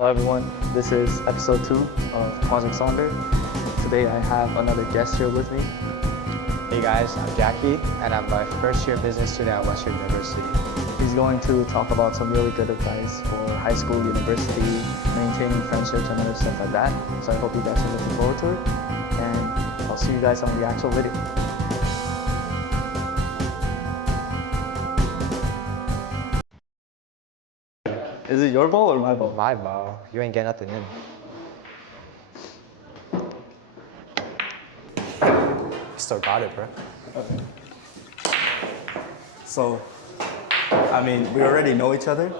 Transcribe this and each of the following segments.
Hello everyone, this is episode 2 of Project Sonder. Today I have another guest here with me. Hey guys, I'm Jackie, and I'm a first-year business student at Western University. He's going to talk about some really good advice for high school, university, maintaining friendships and other stuff like that. So I hope you guys are looking forward to it, and I'll see you guys on the actual video. Is it your ball or my ball? My ball, you ain't getting nothing in. Still got it, bro. So, I mean, we already know each other,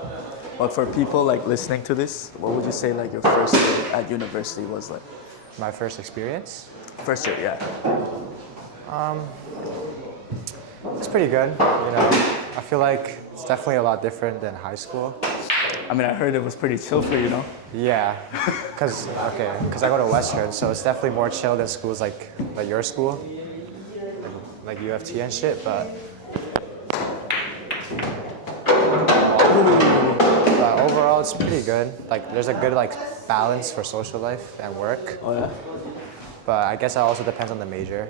but for people like listening to this, what would you say like your first year at university was like? My first experience? First year, yeah. It's pretty good, you know. I feel like it's definitely a lot different than high school. I mean, I heard it was pretty chill for you, no? Yeah, cause I go to Western, so it's definitely more chill than schools like your school, like UFT and shit. But overall, it's pretty good. Like, there's a good like balance for social life and work. Oh yeah. But I guess it also depends on the major.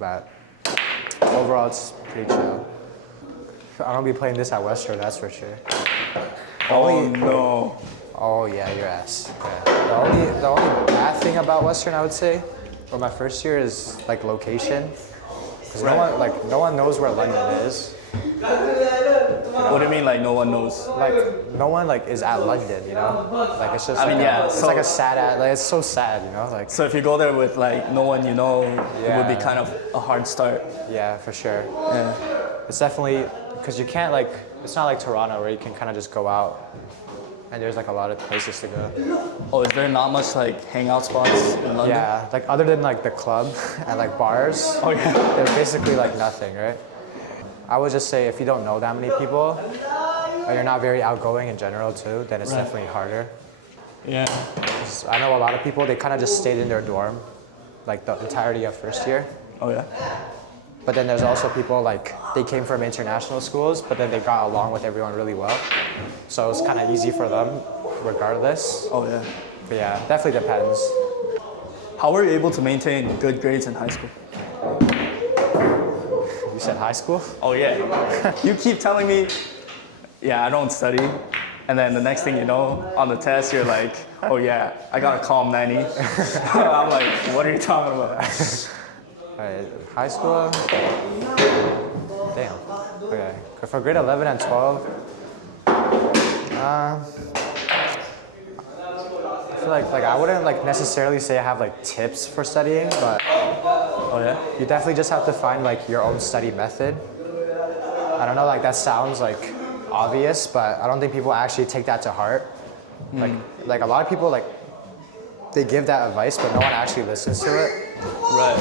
But overall, it's pretty chill. I don't be playing this at Western, that's for sure. Oh no. Oh yeah, your ass. Yeah. The only bad thing about Western, I would say, for my first year is like location, because no one knows where London is. What do you mean like no one knows? Like no one like is at London, you know? Like it's just. I mean, yeah. It's like a sad. Like it's so sad, you know? Like. So if you go there with like no one you know, it would be kind of a hard start. Yeah, for sure. Yeah. It's definitely because you can't like. It's not like Toronto where you can kind of just go out, and there's like a lot of places to go. Oh, is there not much like hangout spots in London? Yeah, like other than like the club and like bars. Oh yeah. They're basically like nothing, right? I would just say if you don't know that many people, or you're not very outgoing in general too, then it's definitely harder. Yeah. So I know a lot of people, they kind of just stayed in their dorm, like the entirety of first year. Oh yeah. But then there's also people like, they came from international schools, but then they got along with everyone really well. So it's kind of easy for them, regardless. Oh yeah. But yeah, definitely depends. How were you able to maintain good grades in high school? You said high school? Oh yeah. You keep telling me, yeah, I don't study. And then the next thing you know, on the test, you're like, oh yeah, I got a calm 90. I'm like, what are you talking about? Alright, high school? Damn. Okay. For grade 11 and 12, I feel like I wouldn't like necessarily say I have like tips for studying, but Oh yeah? you definitely just have to find like your own study method. I don't know, like that sounds like obvious, but I don't think people actually take that to heart. Like a lot of people like they give that advice, but no one actually listens to it. Right.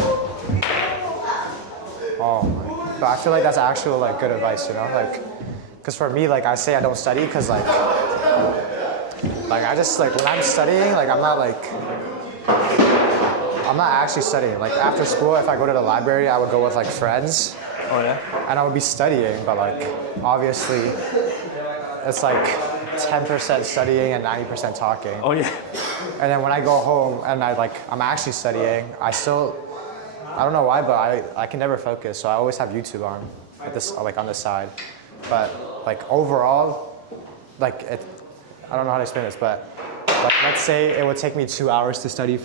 Oh my. But I feel like that's actual like good advice, you know? Like, cause for me, like I say I don't study cause like I just like when I'm studying, like I'm not actually studying. Like after school, if I go to the library, I would go with like friends. Oh yeah? And I would be studying, but like obviously it's like 10% studying and 90% talking. Oh yeah. And then when I go home and I'm actually studying, I don't know why, but I can never focus, so I always have YouTube on at this like on the side. But like overall, like I don't know how to explain this, but like let's say it would take me 2 hours to study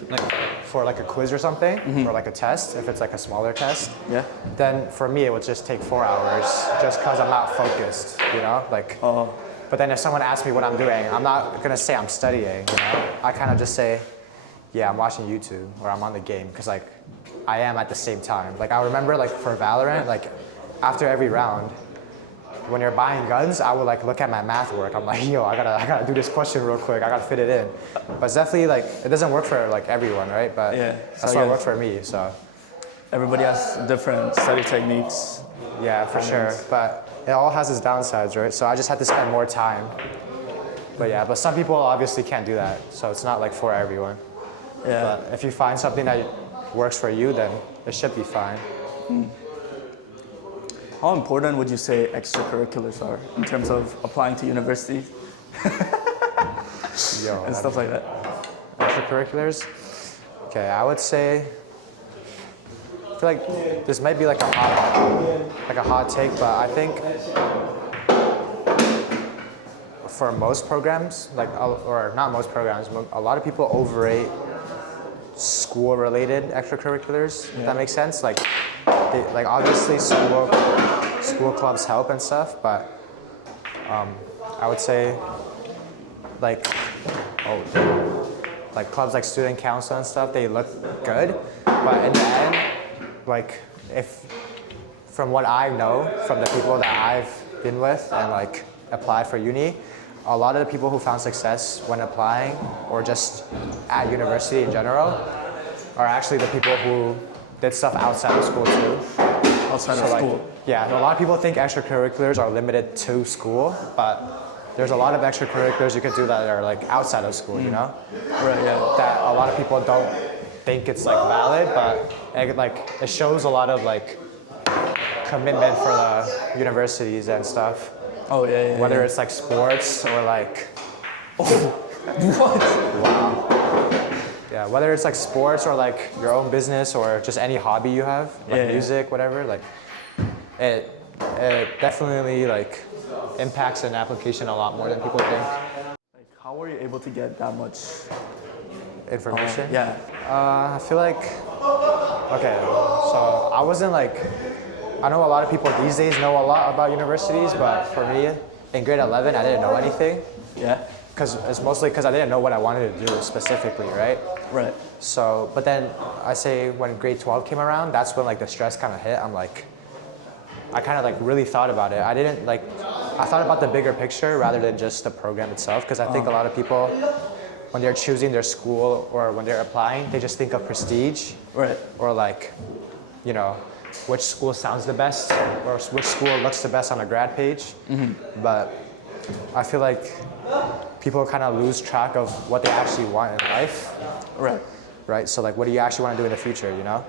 for like a quiz or something, or like a test, if it's like a smaller test. Yeah. Then for me it would just take 4 hours, just because I'm not focused, you know, like. Oh. But then if someone asks me what I'm doing, I'm not gonna say I'm studying, you know. I kind of just say, yeah, I'm watching YouTube or I'm on the game, because like I am at the same time. Like I remember like for Valorant, like after every round, when you're buying guns, I would like look at my math work. I'm like, yo, I gotta do this question real quick. I gotta fit it in. But it's definitely like it doesn't work for like everyone, right? But Yeah, that's so what worked for me. So Everybody has different study techniques. yeah, for sure. But it all has its downsides, right? So I just had to spend more time. But yeah, but some people obviously can't do that. So it's not like for everyone. Yeah. But if you find something that works for you, then it should be fine. How important would you say extracurriculars are in terms of applying to university? Yo, and stuff like that. extracurriculars. Okay, I would say. I feel like this might be like a hot take, but I think for most programs, or not most programs, a lot of people overrate school-related extracurriculars. If that makes sense. Like obviously school clubs help and stuff, but I would say like clubs like student council and stuff, they look good, but in the end, like if from what I know from the people that I've been with and like applied for uni, a lot of the people who found success when applying or just at university in general are actually the people who did stuff outside of school too. Outside of school. Yeah, a lot of people think extracurriculars are limited to school, but there's a lot of extracurriculars you could do that are like outside of school, you know? Right, yeah. That a lot of people don't think it's like valid, but it shows a lot of like commitment for the universities and stuff. Oh yeah. Whether it's like sports or like What? yeah, whether it's like sports or like your own business or just any hobby you have, like music, whatever, like it definitely like impacts an application a lot more than people think. Like, how were you able to get that much Information? Yeah. I feel like, okay, so I wasn't like, I know a lot of people these days know a lot about universities, but for me, in grade 11, I didn't know anything. Yeah. Because it's mostly because I didn't know what I wanted to do specifically, right? Right. So, but then I say when grade 12 came around, that's when like the stress kind of hit. I'm like, I kind of like really thought about it. I thought about the bigger picture rather than just the program itself, because I think a lot of people, when they're choosing their school or when they're applying, they just think of prestige. Right. Or like, you know, which school sounds the best or which school looks the best on a grad page. Mm-hmm. But I feel like people kind of lose track of what they actually want in life. Right. Right? So like, what do you actually want to do in the future, you know?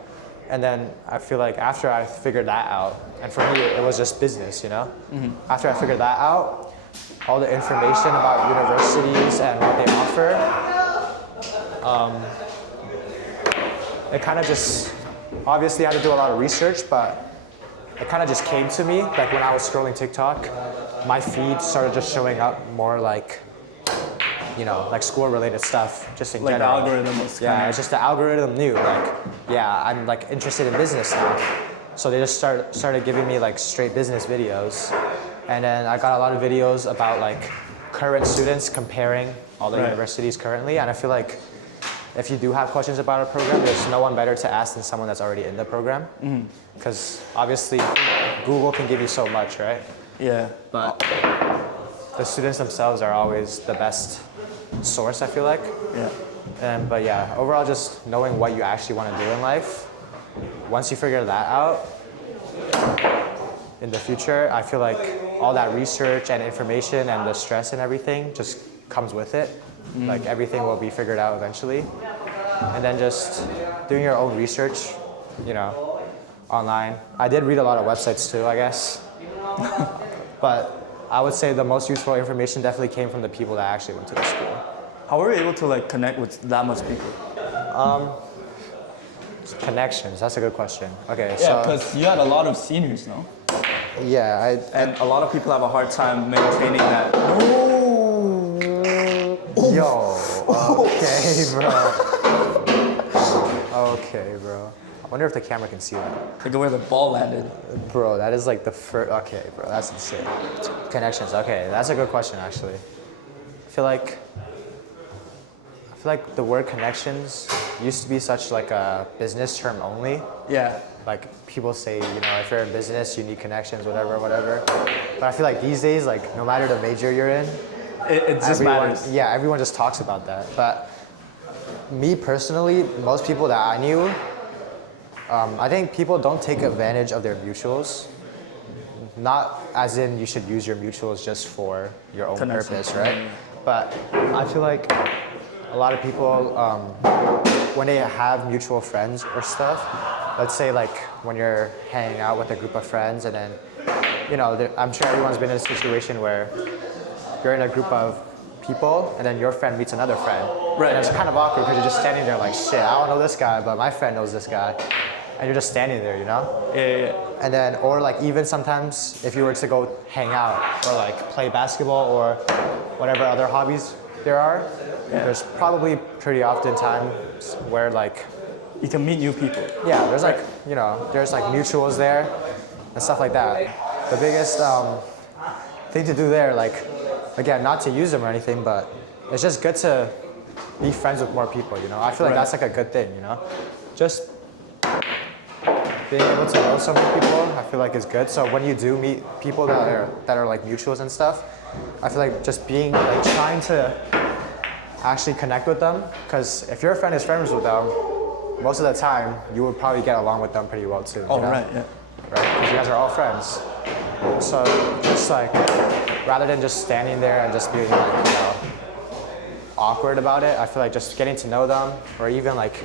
And then I feel like after I figured that out, and for me, it was just business, you know? Mm-hmm. After I figured that out, all the information about universities and what they offer, it kind of just, obviously I had to do a lot of research, but it kind of just came to me. Like when I was scrolling TikTok, my feed started just showing up more like, you know, like school-related stuff, just in Like general. the algorithm was Yeah, it's just the algorithm knew, like, yeah, I'm like interested in business now. So they just started giving me like straight business videos. And then I got a lot of videos about like current students comparing all the universities currently. And I feel like if you do have questions about a program, there's no one better to ask than someone that's already in the program. Because obviously Google can give you so much, right? Yeah. But the students themselves are always the best source, I feel like. Yeah. But yeah, overall just knowing what you actually want to do in life. Once you figure that out, in the future, I feel like all that research and information and the stress and everything just comes with it. Like everything will be figured out eventually. And then just doing your own research, you know, online. I did read a lot of websites too, I guess. But I would say the most useful information definitely came from the people that actually went to the school. How were you able to like connect with that much people? Connections, that's a good question. Okay, Yeah, so because you had a lot of seniors, no? yeah, And a lot of people have a hard time maintaining that. Yo, okay, bro. Okay, bro. I wonder if the camera can see that. Look at where the ball landed. Bro, that is like the first. Okay, bro, that's insane. Connections. Okay, that's a good question actually. I feel like the word connections used to be such like a business term only. Yeah. Like people say, you know, if you're in business, you need connections, whatever. But I feel like these days, like no matter the major you're in, It just matters. Yeah, everyone just talks about that. But me personally, most people that I knew, I think people don't take advantage of their mutuals. Not as in you should use your mutuals just for your own purpose, right? But I feel like a lot of people, when they have mutual friends or stuff, let's say like when you're hanging out with a group of friends and then, you know, I'm sure everyone's been in a situation where you're in a group of people, and then your friend meets another friend. Right. And it's kind of awkward because you're just standing there like, shit, I don't know this guy, but my friend knows this guy. And you're just standing there, you know? Yeah. And then, or like even sometimes if you were to go hang out or like play basketball or whatever other hobbies there are, there's probably pretty often times where like, You can meet new people. yeah, there's like, you know, there's like mutuals there and stuff like that. The biggest thing to do there, like, again, not to use them or anything, but it's just good to be friends with more people, you know? I feel like that's like a good thing, you know? Just being able to know so many people, I feel like is good. So when you do meet people that are like mutuals and stuff, I feel like just being like trying to actually connect with them, because if your friend is friends with them, most of the time you would probably get along with them pretty well too. Oh, you know? right, yeah. Right? Because you guys are all friends. So just like, rather than just standing there and just being like, you know, awkward about it, I feel like just getting to know them, or even like,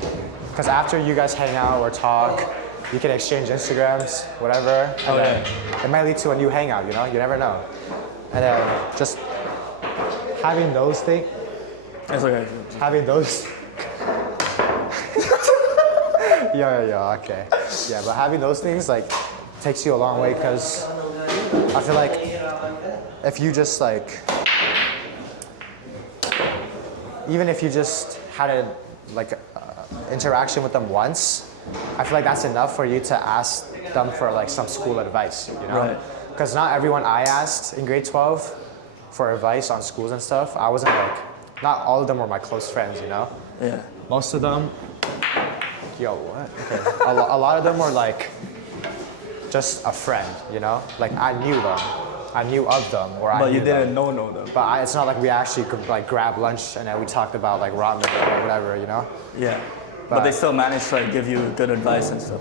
because after you guys hang out or talk, you can exchange Instagrams, whatever. And then it might lead to a new hangout, you know? You never know. And then just having those things, It's okay. having those. yeah, okay. Yeah, but having those things like takes you a long way, because I feel like if you just like, even if you just had a like interaction with them once, I feel like that's enough for you to ask them for like some school advice, you know? Right. Because not everyone I asked in grade 12 for advice on schools and stuff, I wasn't like, not all of them were my close friends, you know? Yeah. Most of them, yo, what? Okay. A lot of them were like just a friend, you know? Like I knew them, I knew of them, or I But knew you didn't them. know them. But it's not like we actually could like grab lunch and then we talked about like ramen or whatever, you know? Yeah. But they still managed to like give you good advice and stuff.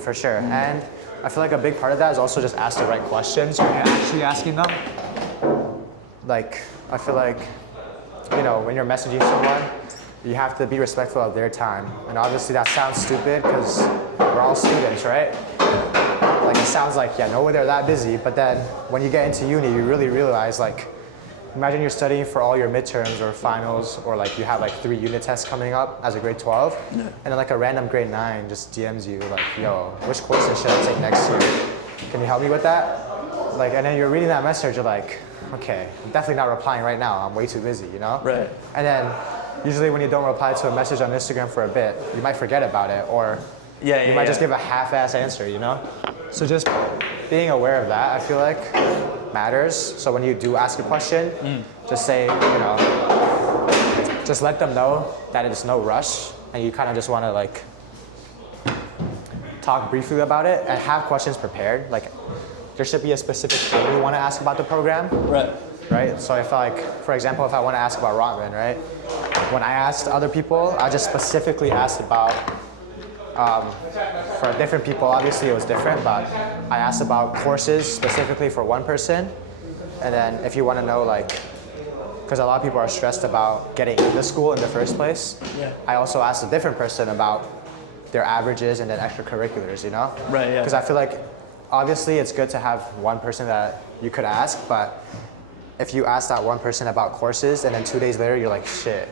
For sure. And I feel like a big part of that is also just ask the right questions when you're actually asking them. Like, I feel like, you know, when you're messaging someone, you have to be respectful of their time. And obviously that sounds stupid because we're all students, right? Like it sounds like, yeah, no, they're that busy. But then when you get into uni, you really realize like, imagine you're studying for all your midterms or finals, or like you have like 3 unit tests coming up as a grade 12, and then like a random grade 9 just DMs you like, yo, which courses should I take next year? Can you help me with that? Like, and then you're reading that message, you're like, okay, I'm definitely not replying right now. I'm way too busy, you know? Right. And then usually when you don't reply to a message on Instagram for a bit, you might forget about it, or you might just give a half-ass answer, you know? So just being aware of that, I feel like, matters. So when you do ask a question, just say, you know, just let them know that it's no rush, and you kind of just want to like talk briefly about it and have questions prepared. Like there should be a specific thing you want to ask about the program. Right? So if like, for example, if I want to ask about ramen, right? When I asked other people, I just specifically asked about, for different people, obviously it was different, but I asked about courses specifically for one person. And then if you want to know like, because a lot of people are stressed about getting into school in the first place, I also asked a different person about their averages and then extracurriculars, you know? Right, yeah. Because I feel like, obviously it's good to have one person that you could ask, but if you ask that one person about courses and then 2 days later you're like, shit,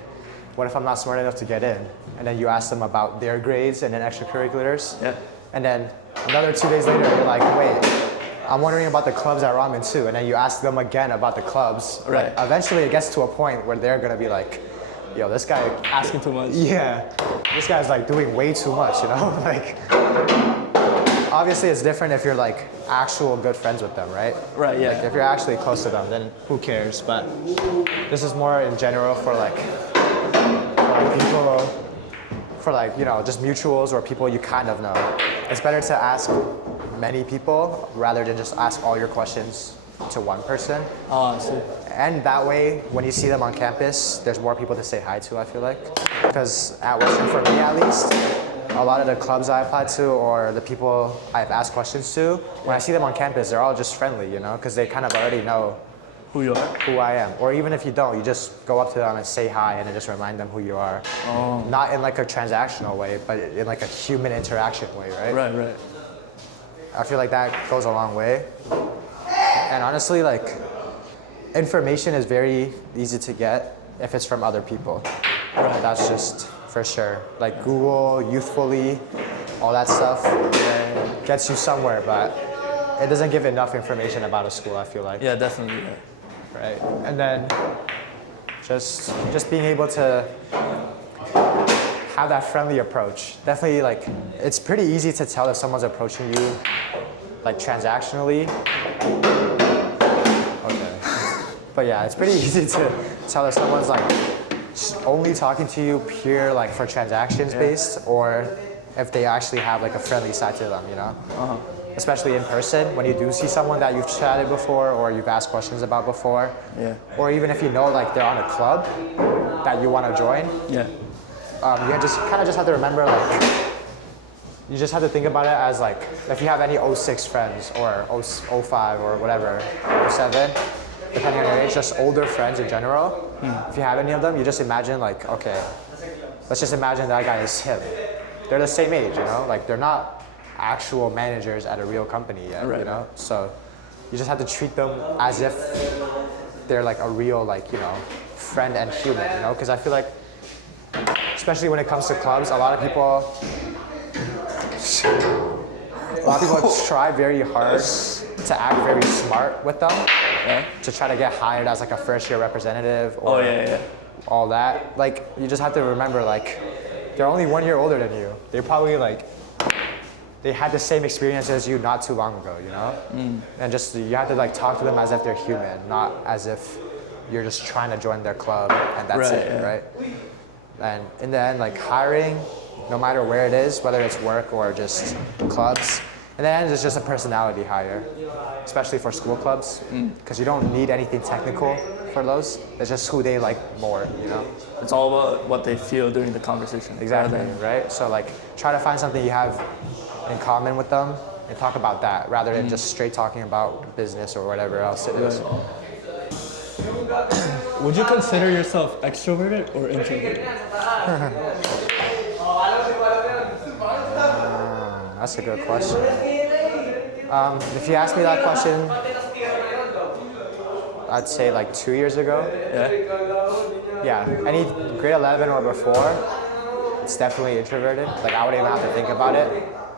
what if I'm not smart enough to get in? And then you ask them about their grades and then extracurriculars. Yeah. And then another 2 days later you're like, wait, I'm wondering about the clubs at ramen too. And then you ask them again about the clubs. Right. Like, eventually it gets to a point where they're gonna be like, yo, this guy, Asking too much. yeah, this guy's like doing way too much, you know? Like, obviously it's different if you're like actual good friends with them, right? Right, yeah. Like if you're actually close to them, then who cares? But this is more in general for like people, for like, you know, just mutuals or people you kind of know. It's better to ask many people rather than just ask all your questions to one person. Oh, I see. And that way, when you see them on campus, there's more people to say hi to, I feel like. Because at Western, for me at least, a lot of the clubs I apply to or the people I've asked questions to, when I see them on campus, they're all just friendly, you know, because they kind of already know Who you are? who I am. Or even if you don't, you just go up to them and say hi and then just remind them who you are. Oh. Not in like a transactional way, but in like a human interaction way, right? Right. I feel like that goes a long way. And honestly, like, information is very easy to get if it's from other people. Right. That's just for sure. Like Google, Youthfully, all that stuff gets you somewhere, but it doesn't give enough information about a school, I feel like. Yeah, definitely. Yeah. Right. And then just being able to have that friendly approach. Definitely, like, it's pretty easy to tell if someone's approaching you like transactionally. Okay. But yeah, it's pretty easy to tell if someone's like only talking to you pure like for transactions based, or if they actually have like a friendly side to them, you know? Especially in person, when you do see someone that you've chatted before or you've asked questions about before. Yeah. Or even if you know like they're on a club that you want to join. Yeah. You just kind of just have to remember, like, you just have to think about it as like, if you have any 06 friends or 05 or whatever, 07, depending on your age, just older friends in general. If you have any of them, you just imagine like, okay, let's just imagine that guy is him. They're the same age, you know, like they're not actual managers at a real company yet, Right. you know? So you just have to treat them as if they're like a real, like, you know, friend and human, you know? Because I feel like, especially when it comes to clubs, a lot of people try very hard to act very smart with them, to try to get hired as like a first year representative or all that. Like, you just have to remember, like, they're only 1 year older than you. They're probably like, they had the same experience as you not too long ago, you know? And just, you have to like talk to them as if they're human, not as if you're just trying to join their club and that's it, right? And in the end, like, hiring, no matter where it is, whether it's work or just clubs, in the end, it's just a personality hire, especially for school clubs, because you don't need anything technical for those. It's just who they like more, you know? It's all about what they feel during the conversation. Exactly, right? So like, try to find something you have in common with them and talk about that, rather than just straight talking about business or whatever else it is. Would you consider yourself extroverted or introverted? That's a good question. If you asked me that question, I'd say like 2 years ago. Yeah, any grade 11 or before, it's definitely introverted. Like, I wouldn't even have to think about it.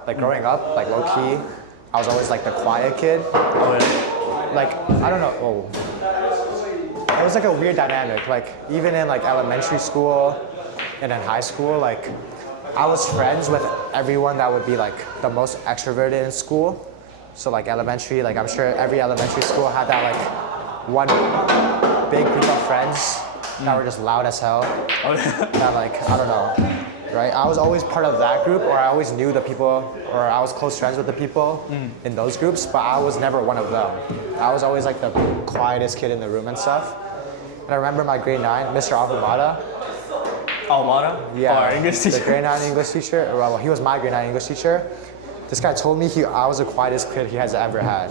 Like, growing up, like, low key, I was always like the quiet kid. Like, I don't know. It was like a weird dynamic. Like, even in like elementary school and in high school, like, I was friends with everyone that would be like the most extroverted in school. So like elementary, like, I'm sure every elementary school had that like one big group of friends that were just loud as hell. That, like, I don't know, right? I was always part of that group, or I always knew the people, or I was close friends with the people in those groups, but I was never one of them. I was always like the quietest kid in the room and stuff. And I remember my grade 9, Mr. Alvamada. Almada? Yeah, Our English teacher. the grade 9 English teacher. Well, he was my grade 9 English teacher. This guy told me I was the quietest kid he has ever had.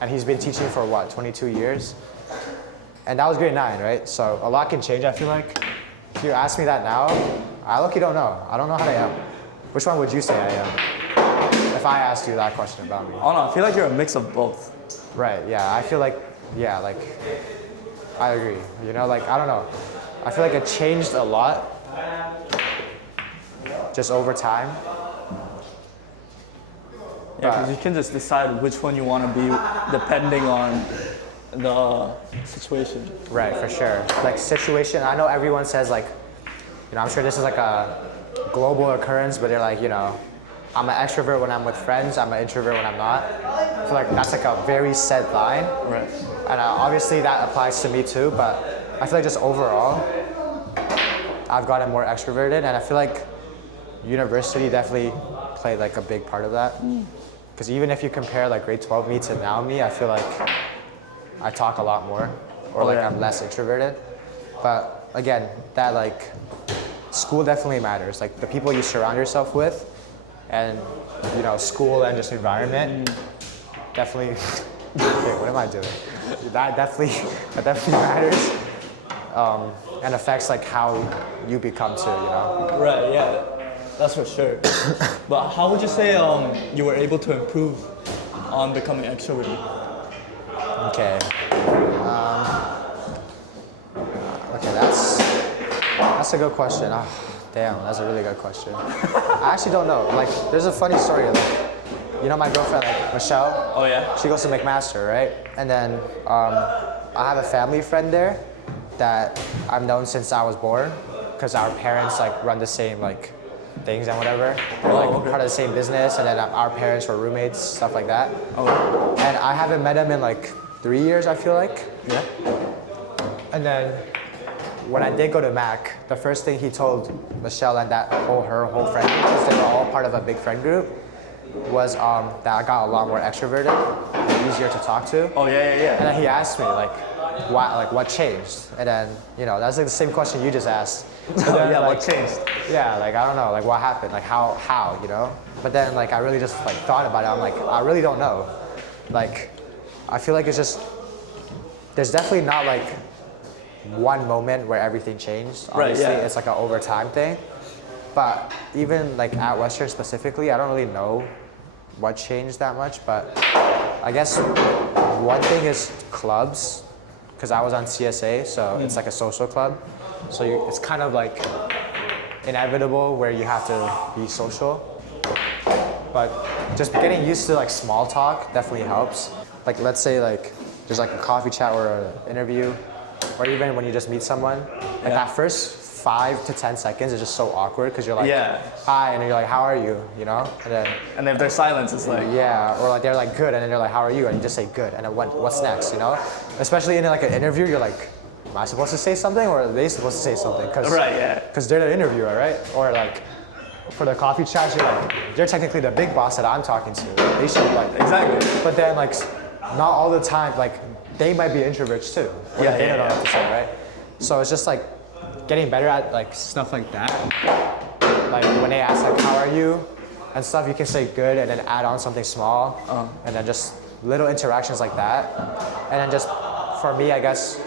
And he's been teaching for what, 22 years? And that was grade 9, right? So a lot can change, I feel like. If you ask me that now, I look, you don't know. I don't know how I am. Which one would you say I am? If I asked you that question about me. Oh no, I feel like you're a mix of both. Right, yeah, I feel like, yeah, like, I agree. You know, like, I don't know. I feel like it changed a lot just over time. Yeah, because you can just decide which one you want to be depending on the situation. Right, for sure. Like, situation, I know everyone says, like, you know, I'm sure this is like a global occurrence, but they're like, you know, I'm an extrovert when I'm with friends, I'm an introvert when I'm not. I feel like that's like a very set line. Right. And obviously that applies to me too, but I feel like just overall, I've gotten more extroverted, and I feel like university definitely played like a big part of that. Because even if you compare like grade 12 me to now me, I feel like I talk a lot more, or like I'm less introverted. But again, that like, school definitely matters. Like, the people you surround yourself with, and, you know, school and just environment definitely. Wait, what am I doing? That definitely matters, and affects like how you become too. You know. Right. Yeah. That's for sure. But how would you say you were able to improve on becoming extroverted? Okay. Okay, that's a good question. Oh, damn, that's a really good question. I actually don't know. Like, there's a funny story. Like, you know my girlfriend, like Michelle? Oh yeah. She goes to McMaster, right? And then I have a family friend there that I've known since I was born, because our parents like run the same like things and whatever. They're like okay. part of the same business, and then our parents were roommates, stuff like that. Oh. And I haven't met him in like 3 years, I feel like. Yeah. And then when I did go to Mac, the first thing he told Michelle and her whole friend group, because they were all part of a big friend group, was that I got a lot more extroverted, and easier to talk to. Oh yeah. And then he asked me like, what changed? And then that's like the same question you just asked. So then, yeah, like, what changed? Yeah, like I don't know, like what happened, like how, you know? But then like I really just like thought about it. I'm like, I really don't know. Like, I feel like it's just, there's definitely not like one moment where everything changed. Obviously, Right, yeah. it's like an over time thing. But even like at Western specifically, I don't really know what changed that much. But I guess one thing is clubs, because I was on CSA, so it's like a social club. So it's kind of like inevitable where you have to be social. But just getting used to like small talk definitely helps. Like let's say like there's like a coffee chat or an interview, or even when you just meet someone, like that first 5 to 10 seconds is just so awkward because you're like, hi, and you're like, how are you, you know? And if there's silence, it's like, yeah, or like they're like good, and then they're like, how are you? And you just say good, and then what's next, you know? Especially in like an interview, you're like, am I supposed to say something, or are they supposed to say something? Because they're the interviewer, right? Or like for the coffee chats, you're like, they're technically the big boss that I'm talking to. They should like exactly. But then like, not all the time, like they might be introverts too. They don't know what to say, right? So it's just like getting better at like stuff like that. Like when they ask like, how are you? And stuff, you can say good and then add on something small. And then just little interactions like that. And then just, for me, I guess,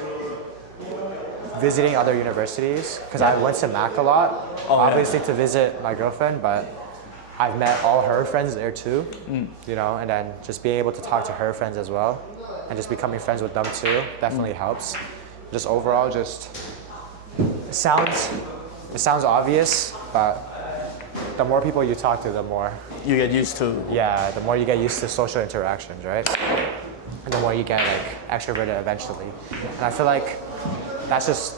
visiting other universities, because I went to Mac a lot, obviously to visit my girlfriend, but I've met all her friends there too, you know, and then just being able to talk to her friends as well, and just becoming friends with them too definitely helps. Just overall, it sounds obvious, but the more people you talk to, the more you get used to. Yeah, the more you get used to social interactions, right? And the more you get like extroverted eventually. And I feel like that's just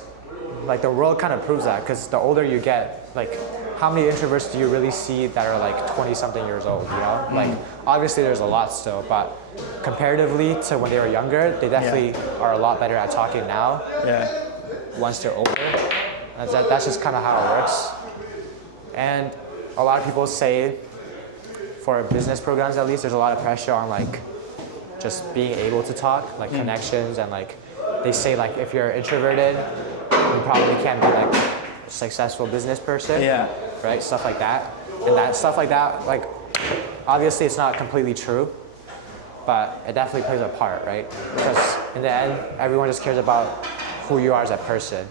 like the world kind of proves that, because the older you get, like how many introverts do you really see that are like 20 something years old, you know? Like obviously there's a lot still, but comparatively to when they were younger, they definitely are a lot better at talking now. Yeah. Once they're older. That's just kind of how it works. And a lot of people say, for business programs at least, there's a lot of pressure on like just being able to talk, like connections, and like they say like if you're introverted, you probably can't be like a successful business person. Yeah. Right? Stuff like that. And that stuff like that, like obviously it's not completely true, but it definitely plays a part, right? Because in the end, everyone just cares about who you are as a person,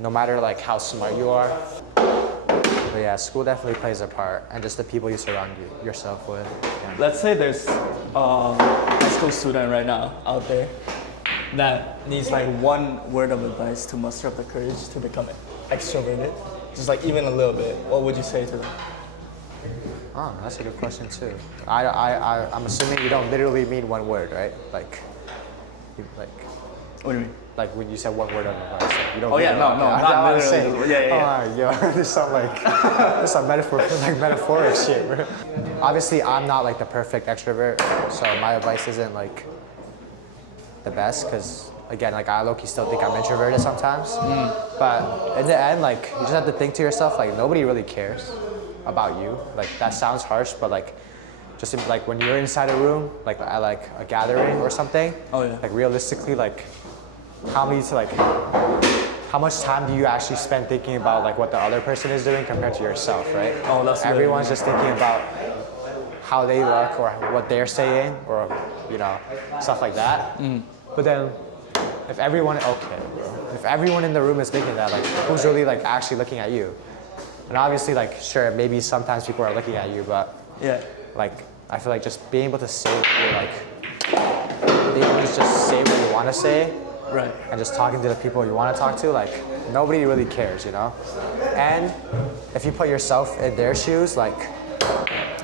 no matter like how smart you are. But yeah, school definitely plays a part, and just the people you surround yourself with. Yeah. Let's say there's a high school student right now out there that needs like one word of advice to muster up the courage to become extroverted, just like even a little bit. What would you say to them? Oh, that's a good question too. I'm assuming you don't literally mean one word, right? Like. What do you mean? Like when you said one word of advice, you don't. Oh yeah, no, not literally. Yeah. Oh, yo, this sound like some metaphor, like metaphoric shit, bro. Obviously, I'm not like the perfect extrovert, so my advice isn't like the best, because again, like I low-key still think I'm introverted sometimes. But in the end, like you just have to think to yourself, like nobody really cares about you. Like that sounds harsh, but like just like when you're inside a room, like at like a gathering or something. Like realistically, like how much time do you actually spend thinking about like what the other person is doing compared to yourself, right? Oh, that's everyone's just thinking about how they look or what they're saying, or you know, stuff like that. But then if everyone in the room is thinking that, like who's really like actually looking at you? And obviously, like sure, maybe sometimes people are looking at you, but like I feel like just being able to say what you're like, being able to just say what you want to say, Right. and just talking to the people you want to talk to, like nobody really cares, you know? And if you put yourself in their shoes, like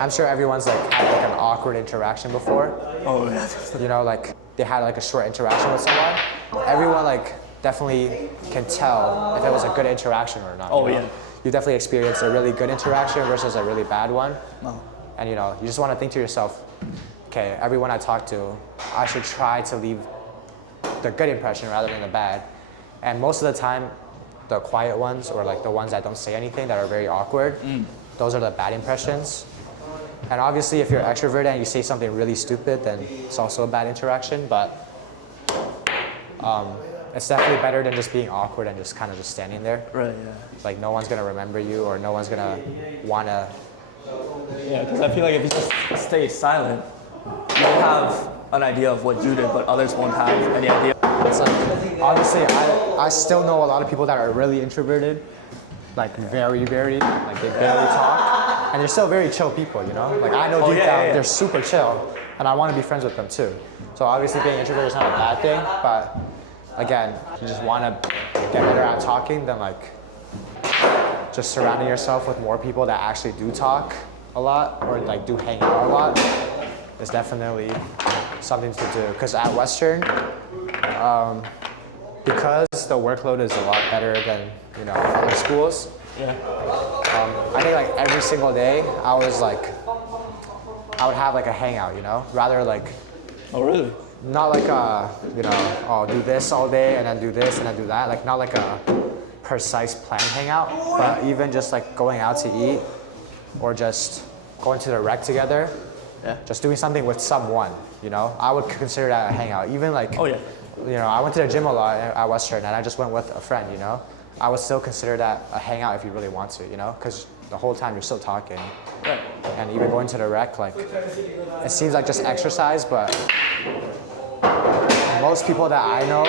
I'm sure everyone's like had like an awkward interaction before. Oh yeah. You know, like they had like a short interaction with someone. Everyone like definitely can tell if it was a good interaction or not. Oh you know? yeah. You definitely experienced a really good interaction versus a really bad one. Oh. And you know, you just want to think to yourself, okay, everyone I talk to, I should try to leave the good impression rather than the bad. And most of the time, the quiet ones or like the ones that don't say anything that are very awkward, those are the bad impressions. And obviously, if you're extroverted and you say something really stupid, then it's also a bad interaction. But it's definitely better than just being awkward and just kind of just standing there. Right. Yeah. Like no one's gonna remember you or no one's gonna wanna. Yeah, because I feel like if you just stay silent, you'll have an idea of what you did, but others won't have any idea. It's like, obviously, I still know a lot of people that are really introverted, like very, like they barely talk, and they're still very chill people, you know? Like I know deep down they're super chill, and I want to be friends with them too. So obviously being introverted is not a bad thing, but again, you just want to get better at talking than like just surrounding yourself with more people that actually do talk a lot or like do hang out a lot is definitely something to do. Because at Western, because the workload is a lot better than other schools. Yeah. I think like every single day I would have like a hangout, rather like. Oh really? Not like oh do this all day and then do this and then do that. Like not like a precise plan hangout, but even just like going out to eat or just going to the rec together. Yeah. Just doing something with someone, I would consider that a hangout. Even like, oh yeah. I went to the gym a lot at Western and I just went with a friend, I would still consider that a hangout if you really want to, because the whole time you're still talking. Right. And even going to the rec, like, it seems like just exercise, but most people that I know,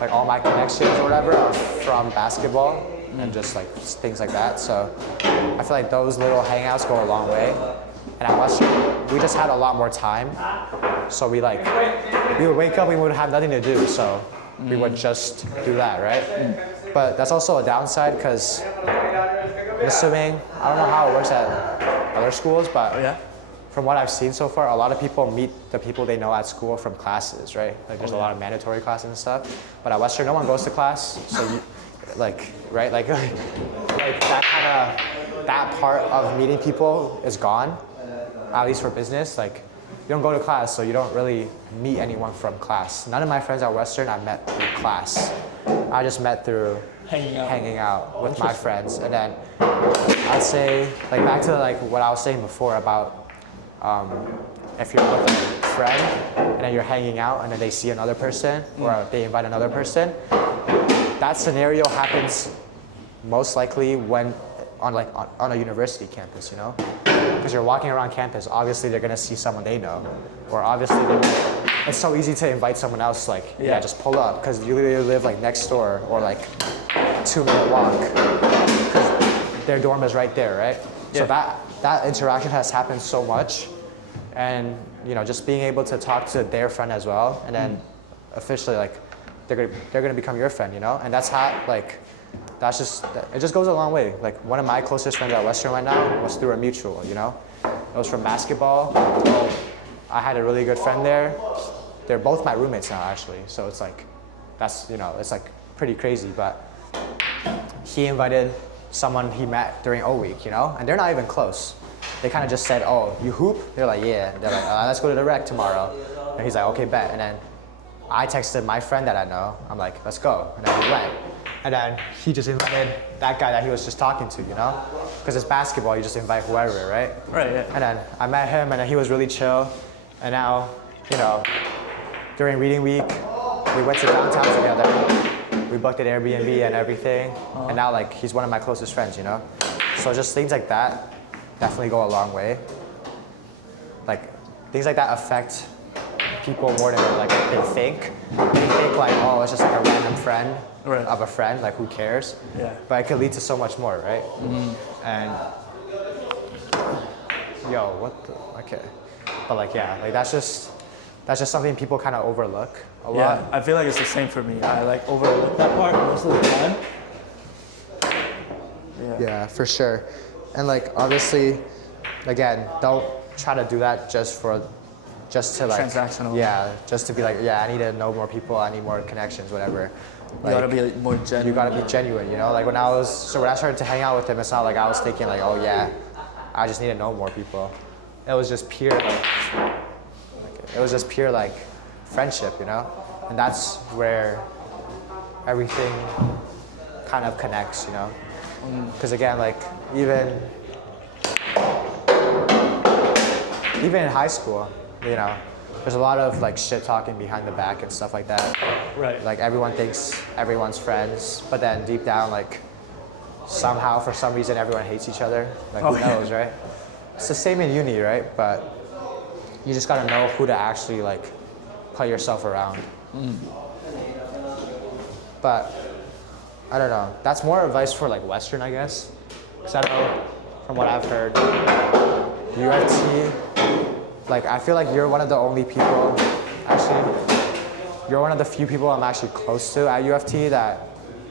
like all my connections or whatever, are from basketball and just like things like that. So I feel like those little hangouts go a long way. And at Western, we just had a lot more time. So we would wake up, we would have nothing to do. So we would just do that, right? But that's also a downside because I'm assuming, I don't know how it works at other schools, but from what I've seen so far, a lot of people meet the people they know at school from classes, right? Like there's a lot of mandatory classes and stuff. But at Western, no one goes to class, so you, right? Like that part of meeting people is gone, at least for business. Like you don't go to class, so you don't really meet anyone from class. None of my friends at Western I met through class. I just met through hanging out with my friends. And then I'd say, like back to like what I was saying before about if you're with a friend and then you're hanging out and then they see another person or they invite another person, that scenario happens most likely when on a university campus, because you're walking around campus, obviously they're gonna see someone they know, or obviously it's so easy to invite someone else, like just pull up, because you literally live like next door or like 2-minute walk, because their dorm is right there, right? So that interaction has happened so much, and just being able to talk to their friend as well, and then officially like they're gonna become your friend, and that's how it just goes a long way. Like one of my closest friends at Western right now was through a mutual, it was from basketball. I had a really good friend there. They're both my roommates now actually, so it's like that's it's like pretty crazy. But he invited someone he met during O week, and they're not even close. They kind of just said, "Oh, you hoop?" They're like, "Yeah." They're like, "Let's go to the rec tomorrow." And he's like, "Okay, bet." And then I texted my friend that I know. I'm like, "Let's go." And then we went. And then he just invited that guy that he was just talking to, because it's basketball, you just invite whoever, right? Right. Yeah. And then I met him, and then he was really chill. And now, during reading week, we went to downtown together. We booked an Airbnb and everything. And now, like, he's one of my closest friends, So just things like that definitely go a long way. Like, things like that affect people more than they think. They think like, oh, it's just like a random friend of a friend, like who cares? Yeah. But it could lead to so much more, right? And okay. But like that's just that's just something people kind of overlook a Yeah, lot. I feel like it's the same for me. I like overlook that part most of the time. Yeah, for sure. And like obviously, again, don't try to do that just to like Transactional. Yeah, just to be like, yeah, I need to know more people, I need more connections, whatever. You gotta be like, more genuine. You gotta be genuine, you know? Like when I started to hang out with him, it's not like I was thinking like, oh yeah, I just need to know more people. It was just pure like friendship, you know? And that's where everything kind of connects, you know? Because again, like even in high school, you know, there's a lot of like shit talking behind the back and stuff like that. Right. Like everyone thinks everyone's friends, but then deep down, like somehow for some reason everyone hates each other. Like who knows, right? It's the same in uni, right? But you just gotta know who to actually like put yourself around. But I don't know. That's more advice for like Western, I guess. Because I know from what I've heard, UFT, like I feel like you're one of the only people, actually, you're one of the few people I'm actually close to at UFT that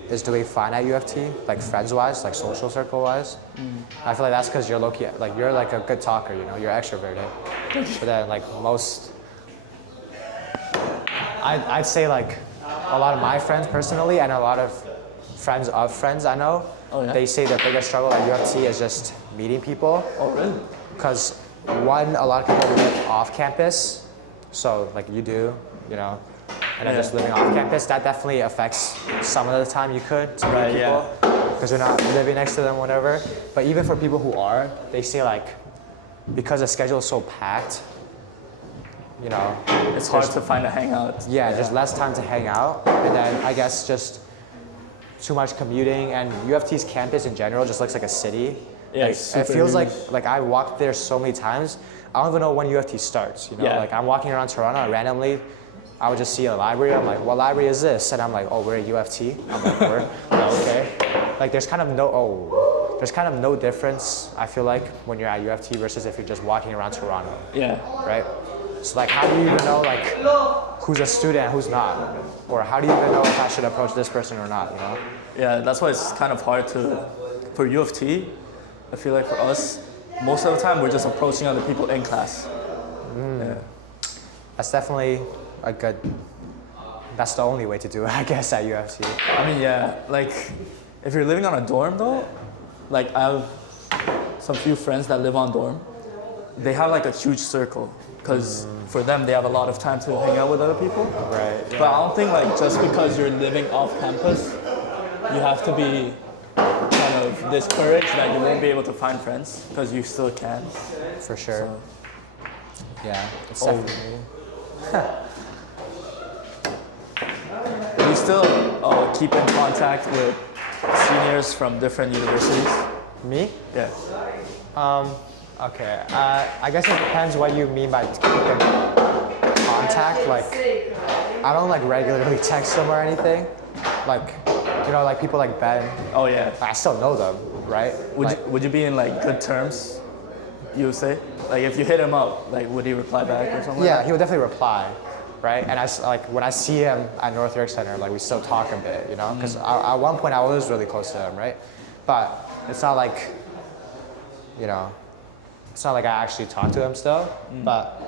is doing fine at UFT, like friends-wise, like social circle-wise. I feel like that's because you're low-key, like you're like a good talker, you know, you're extroverted. But then like I'd say like a lot of my friends personally and a lot of friends of friends I know, they say the biggest struggle at UFT is just meeting people. Oh, really? Because one, a lot of people live off campus, so like you do, you know, and then just living off campus, that definitely affects some of the time you could to meet people, because you're not living next to them, whatever. But even for people who are, they say like, because the schedule is so packed, you know, It's hard to find a hangout. yeah, there's less time to hang out, and then I guess just too much commuting, and UFT's campus in general just looks like a city. Yeah, Like, it's it super feels huge. like I walked there so many times. I don't even know when UFT starts. You know, Yeah. like I'm walking around Toronto and randomly, I would just see a library. I'm like, what library is this? And I'm like, oh, we're at UFT. I'm like, we're okay. Like there's kind of no difference. I feel like when you're at UFT versus if you're just walking around Toronto, Yeah. right? So like, how do you even know like who's a student and who's not, or how do you even know if I should approach this person or not? You know? Yeah, that's why it's kind of hard for U of T, I feel like for us, most of the time we're just approaching other people in class. Yeah. That's definitely that's the only way to do it, I guess, at UFT. I mean, yeah, like if you're living on a dorm though, like I have some few friends that live on dorm, they have like a huge circle because for them they have a lot of time to hang out with other people. Right. But I don't think like just because you're living off campus, you have to be kind of discouraged that you won't be able to find friends because you still can. For sure. So, Yeah, it's definitely. do you still keep in contact with seniors from different universities? Me? Yeah. Okay. I guess it depends what you mean by keeping contact. Like, I don't like regularly text them or anything. Like, you know, like people like Ben. Oh yeah. I still know them, right? Would you be in like good terms? You would say, like if you hit him up, like would he reply back or something? Yeah, Like he would definitely reply, right? And like when I see him at North York Center, like we still talk a bit, you know? Because at one point I was really close to him, right? But it's not like, you know, it's not like I actually talk to him still. But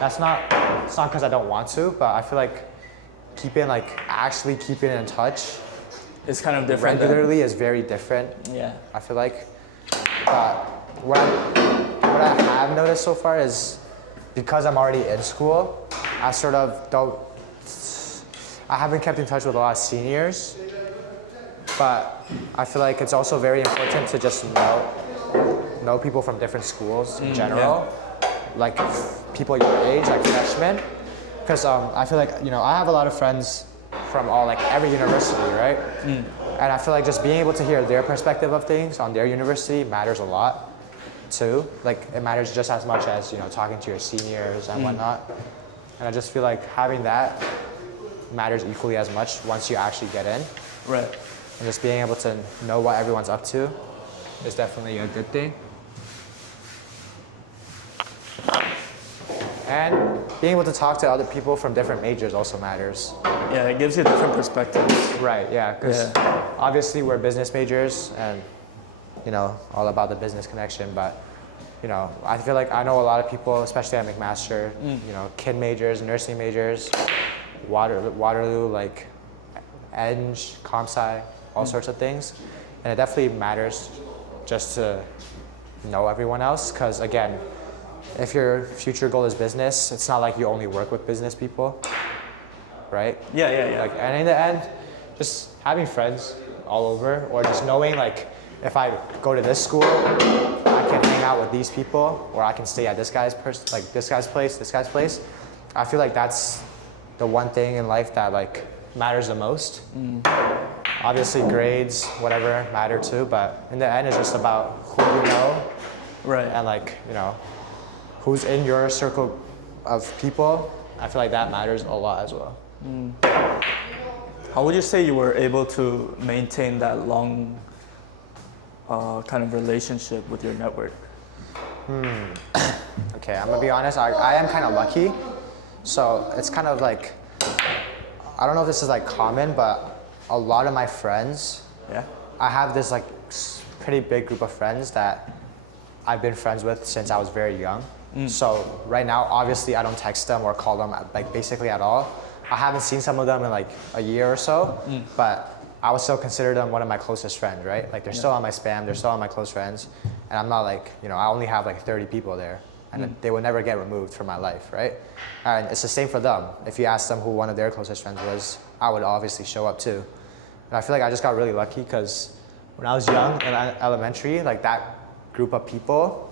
it's not because I don't want to, but I feel like actually keeping in touch it's kind of different. regularly is very different. Yeah. I feel like. But what I have noticed so far is because I'm already in school, I haven't kept in touch with a lot of seniors, but I feel like it's also very important to just know people from different schools in general, like people your age, like freshmen, because I feel like, you know, I have a lot of friends from every university, right? And I feel like just being able to hear their perspective of things on their university matters a lot too. Like it matters just as much as, you know, talking to your seniors and whatnot. And I just feel like having that matters equally as much once you actually get in. Right. And just being able to know what everyone's up to is definitely a good thing. And being able to talk to other people from different majors also matters. Yeah, it gives you different perspectives. Right, yeah, because obviously we're business majors and, all about the business connection, but, I feel like I know a lot of people, especially at McMaster, kid majors, nursing majors, Waterloo, like Eng, comp sci, all sorts of things. And it definitely matters just to know everyone else, because again, if your future goal is business, it's not like you only work with business people, right? Yeah. Like, and in the end, just having friends all over, or just knowing like, if I go to this school, I can hang out with these people, or I can stay at this guy's place. I feel like that's the one thing in life that like matters the most. Obviously grades, whatever, matter too, but in the end, it's just about who you know, Right. and like, who's in your circle of people. I feel like that matters a lot as well. How would you say you were able to maintain that long kind of relationship with your network? Okay, I'm gonna be honest, I am kind of lucky. So it's kind of like, I don't know if this is like common, but a lot of my friends, Yeah. I have this like pretty big group of friends that I've been friends with since I was very young. So right now, obviously I don't text them or call them like basically at all. I haven't seen some of them in like a year or so, but I would still consider them one of my closest friends, right? Like they're still on my spam, they're still on my close friends. And I'm not like, I only have like 30 people there, and they will never get removed from my life, right? And it's the same for them. If you ask them who one of their closest friends was, I would obviously show up too. And I feel like I just got really lucky because when I was young in elementary, like that group of people,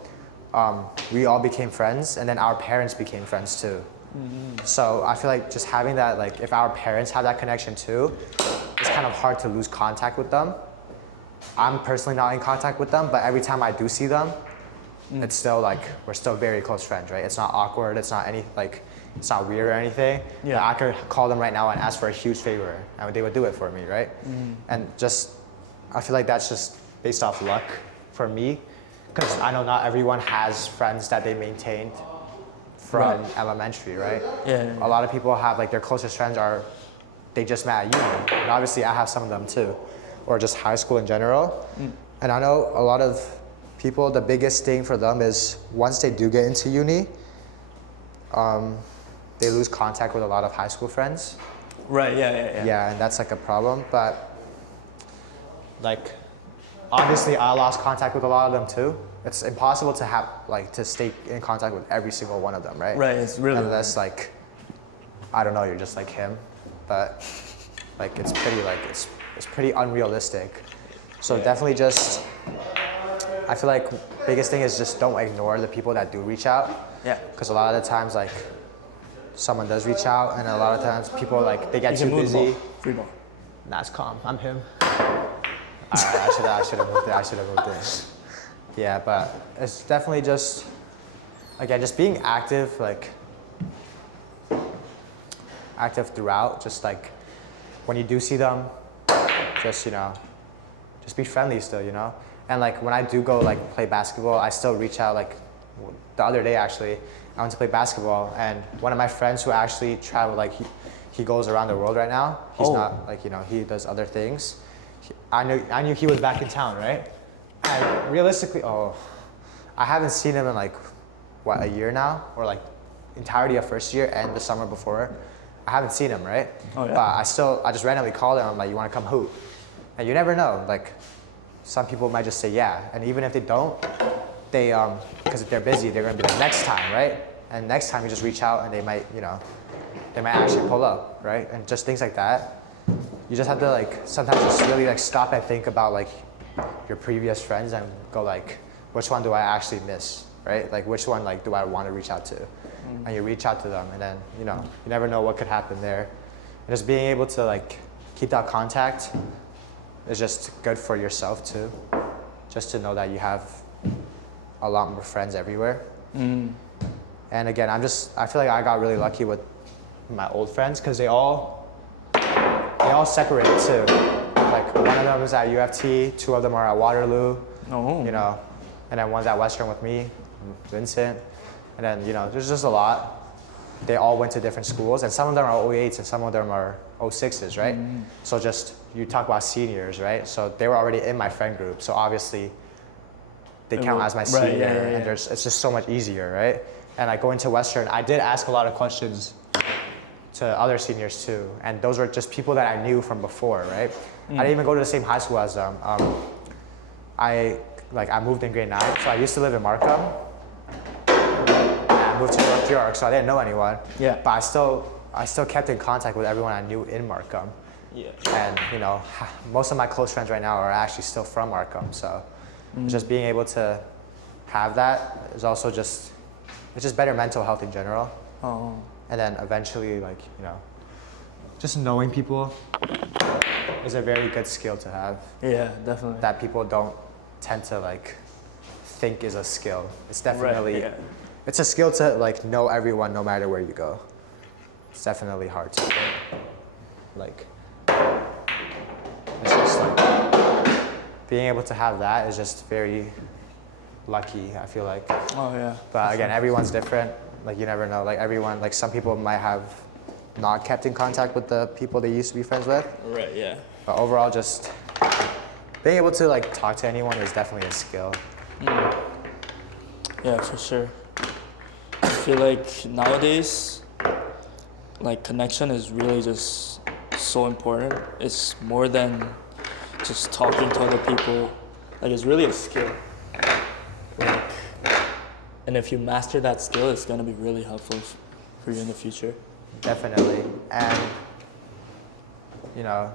we all became friends, and then our parents became friends too. So I feel like just having that, like if our parents have that connection too, it's kind of hard to lose contact with them. I'm personally not in contact with them, but every time I do see them, it's still like, we're still very close friends, right? It's not awkward, it's not it's not weird or anything. Yeah. Like, I could call them right now and ask for a huge favor, and they would do it for me, right? And just, I feel like that's just based off luck for me, because I know not everyone has friends that they maintained from elementary, right? Yeah. A lot of people have like their closest friends they just met at uni, and obviously I have some of them too, or just high school in general. And I know a lot of people, the biggest thing for them is once they do get into uni, they lose contact with a lot of high school friends. Right, yeah. Yeah, and that's like a problem, but like obviously I lost contact with a lot of them too. It's impossible to stay in contact with every single one of them, right? Right, it's really unless like, I don't know, you're just like him, but like it's pretty unrealistic. So definitely just, I feel like biggest thing is just don't ignore the people that do reach out. Yeah. Because a lot of the times like someone does reach out, and a lot of times people like they get too busy. Free ball. Nah, it's calm. I'm him. Alright, I should have moved it. Yeah, but it's definitely just, again, just being active, like active throughout. Just like when you do see them, just just be friendly still, And like when I do go like play basketball, I still reach out. Like the other day actually, I went to play basketball, and one of my friends who actually traveled, like he goes around the world right now. He's not like he does other things. I knew he was back in town, right? And realistically, I haven't seen him in like a year now, or like entirety of first year and the summer before. I haven't seen him, right? Oh, yeah. But I just randomly called him. I'm like, you want to come hoop? And you never know. Like, some people might just say yeah, and even if they don't, they because if they're busy, they're gonna be like next time, right? And next time you just reach out, and they might actually pull up, right? And just things like that. You just have to like sometimes just really like stop and think about like your previous friends and go like, which one do I actually miss, right? Like which one like do I want to reach out to? And you reach out to them, and then you never know what could happen there. And just being able to like keep that contact is just good for yourself too. Just to know that you have a lot more friends everywhere. And again, I feel like I got really lucky with my old friends because they all separated too. Like one of them is at UFT, two of them are at Waterloo. Oh. And then one's at Western with me, Vincent. And then, there's just a lot. they all went to different schools, and some of them are O8s and some of them are O6s, right? So just, you talk about seniors, right? So they were already in my friend group, so obviously they count as my senior, and it's just so much easier, right? And like going to Western, I did ask a lot of questions to other seniors too, and those were just people that I knew from before, right? I didn't even go to the same high school as them. I moved in grade 9, so I used to live in Markham. I moved to North York, so I didn't know anyone. Yeah. But I still kept in contact with everyone I knew in Markham. Yeah. And you know, most of my close friends right now are actually still from Markham. So just being able to have that is also it's just better mental health in general. Oh. And then eventually, like, you know, just knowing people is a very good skill to have. Yeah, definitely. That people don't tend to like think is a skill. It's definitely, it's a skill to like know everyone no matter where you go. It's definitely hard to do. Like, it's just like, being able to have that is just very lucky, I feel like. Oh yeah. But again, everyone's different. Like, you never know. Like, everyone, like, some people might have not kept in contact with the people they used to be friends with. Right, yeah. But overall, just being able to like talk to anyone is definitely a skill. Yeah, for sure. I feel like nowadays, like, connection is really just so important. It's more than just talking to other people. Like, it's really a skill. Like, and if you master that skill, it's gonna be really helpful for you in the future. Definitely. And, you know,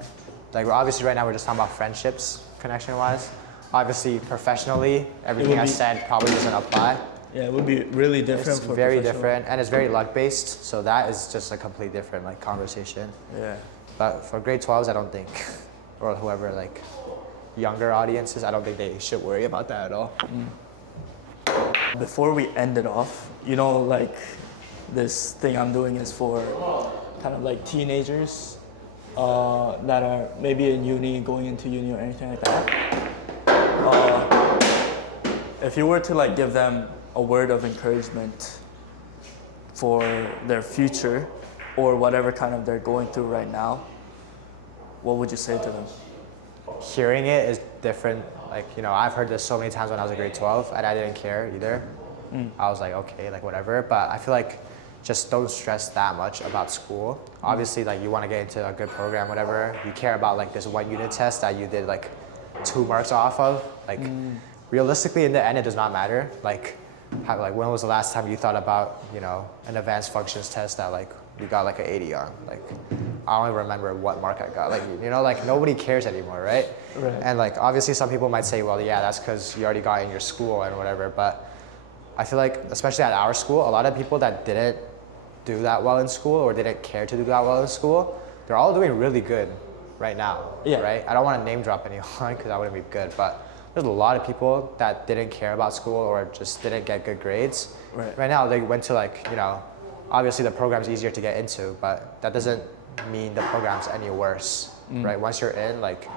like, obviously right now we're just talking about friendships, connection-wise. Obviously, professionally, everything I said probably doesn't apply. Yeah, it would be really different. It's very different, and it's very luck-based, so that is just a complete different, like, conversation. Yeah. But for grade 12s, I don't think, or whoever, like, younger audiences, I don't think they should worry about that at all. Before we end it off, you know, like, this thing I'm doing is for kind of like teenagers that are maybe in uni, going into uni or anything like that. If you were to like give them a word of encouragement for their future or whatever kind of they're going through right now, what would you say to them? Hearing it is different. Like, you know, I've heard this so many times when I was in grade 12 and I didn't care either. I was like, okay, like whatever. But I feel like just don't stress that much about school. Obviously, like, you want to get into a good program, whatever. You care about like this one unit test that you did like 2 marks off of. Like, realistically, in the end, it does not matter. Like, when was the last time you thought about, you know, an advanced functions test that like you got like an 80 on? Like, I don't even remember what mark I got. Like, you know, like, nobody cares anymore, right? Right. And like, obviously, some people might say, well, yeah, that's because you already got in your school and whatever. But I feel like, especially at our school, a lot of people that didn't do that well in school or didn't care to do that well in school, they're all doing really good right now, right? I don't want to name drop anyone because that wouldn't be good, but there's a lot of people that didn't care about school or just didn't get good grades. Right now, they went to like, you know, obviously the program's easier to get into, but that doesn't mean the program's any worse, right? Once you're in, like,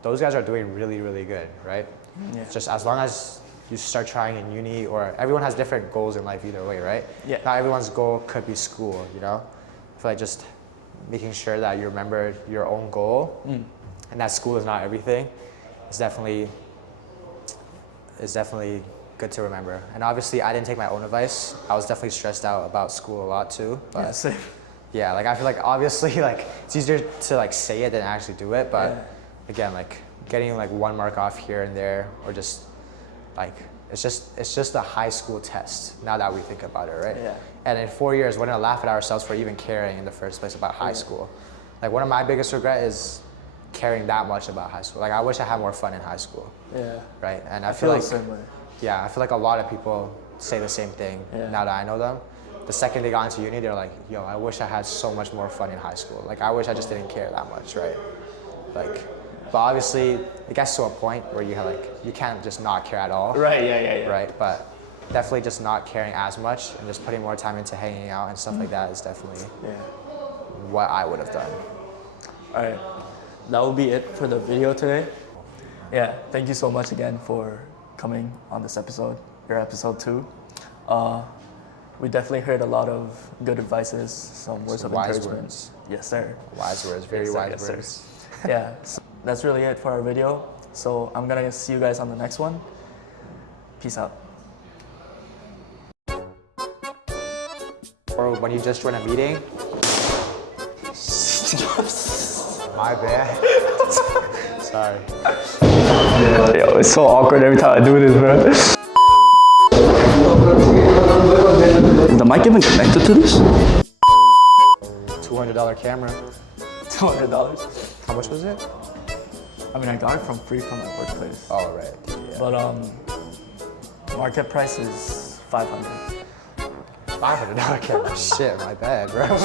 those guys are doing really, really good, right? Yeah. Just as long as you start trying in uni, or everyone has different goals in life either way, right? Yeah. Not everyone's goal could be school, you know? I feel like just making sure that you remember your own goal and that school is not everything is definitely good to remember. And obviously, I didn't take my own advice. I was definitely stressed out about school a lot too. But yeah, same. Yeah, like, I feel like obviously, like, it's easier to like say it than actually do it. But again, like, getting like 1 mark off here and there, or just like, it's just a high school test now that we think about it, right? Yeah. And in 4 years, we're gonna laugh at ourselves for even caring in the first place about high school. Like, one of my biggest regrets is caring that much about high school. Like, I wish I had more fun in high school. Yeah. Right. And I feel like the same way. Yeah, I feel like a lot of people say the same thing now that I know them. The second they got into uni, they're like, yo, I wish I had so much more fun in high school. Like, I wish I just didn't care that much, right? Like, but obviously, it gets to a point where you can't just not care at all. Right, yeah. Right, but definitely just not caring as much and just putting more time into hanging out and stuff like that is definitely what I would have done. All right, that will be it for the video today. Yeah, thank you so much again for coming on this episode, your episode 2. we definitely heard a lot of good advices, some words of wise encouragement. words. Yes, sir. Wise words, very Yes, sir, wise yes, sir. words. Yeah, so that's really it for our video. So I'm gonna see you guys on the next one. Peace out. Or when you just join a meeting. My bad. Sorry. Yo, it's so awkward every time I do this, bro. Is the mic even connected to this? $200 camera. $200. How much was it? I mean, I got it from free from my workplace. Oh, right. Yeah. But market price is $500. $500 camera. Shit, my bad, bro.